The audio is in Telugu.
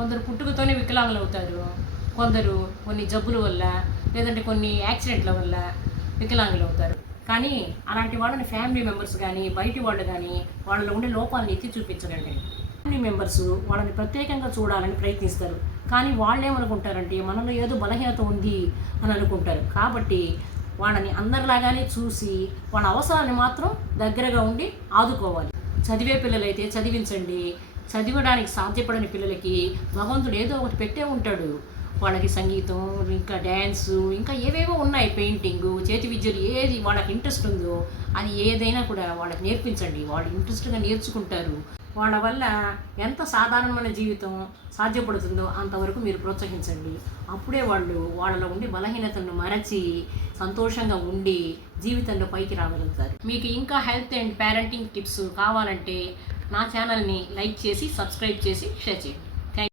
కొందరు పుట్టుకతోనే వికలాంగులు అవుతారు, కొందరు కొన్ని జబ్బుల వల్ల లేదంటే కొన్ని యాక్సిడెంట్ల వల్ల వికలాంగులు అవుతారు. కానీ అలాంటి వాళ్ళని ఫ్యామిలీ మెంబర్స్ కానీ బయటి వాళ్ళు కానీ వాళ్ళలో ఉండే లోపాలను ఎత్తి చూపించరండి. ఫ్యామిలీ మెంబర్స్ వాళ్ళని ప్రత్యేకంగా చూడాలని ప్రయత్నిస్తారు, కానీ వాళ్ళు ఏమనుకుంటారంటే మనలో ఏదో బలహీనత ఉంది అని అనుకుంటారు. కాబట్టి వాళ్ళని అందరిలాగానే చూసి వాళ్ళ అవసరాన్ని మాత్రం దగ్గరగా ఉండి ఆదుకోవాలి. చదివే పిల్లలైతే చదివించండి. చదివడానికి సాధ్యపడని పిల్లలకి భగవంతుడు ఏదో ఒకటి పెట్టే ఉంటాడు. వాళ్ళకి సంగీతం, ఇంకా డ్యాన్సు, ఇంకా ఏవేవో ఉన్నాయి, పెయింటింగు, చేతి విద్యలు, ఏది వాళ్ళకి ఇంట్రెస్ట్ ఉందో అది ఏదైనా కూడా వాళ్ళకి నేర్పించండి. వాళ్ళు ఇంట్రెస్ట్గా నేర్చుకుంటారు. వాళ్ళ వల్ల ఎంత సాధారణమైన జీవితం సాధ్యపడుతుందో అంతవరకు మీరు ప్రోత్సహించండి. అప్పుడే వాళ్ళు వాళ్ళలో ఉండే బలహీనతలను మరచి సంతోషంగా ఉండి జీవితంలో పైకి రాగలుగుతారు. మీకు ఇంకా హెల్త్ అండ్ పేరెంటింగ్ టిప్స్ కావాలంటే నా ఛానల్ని లైక్ చేసి సబ్స్క్రైబ్ చేసి షేర్ చేయండి.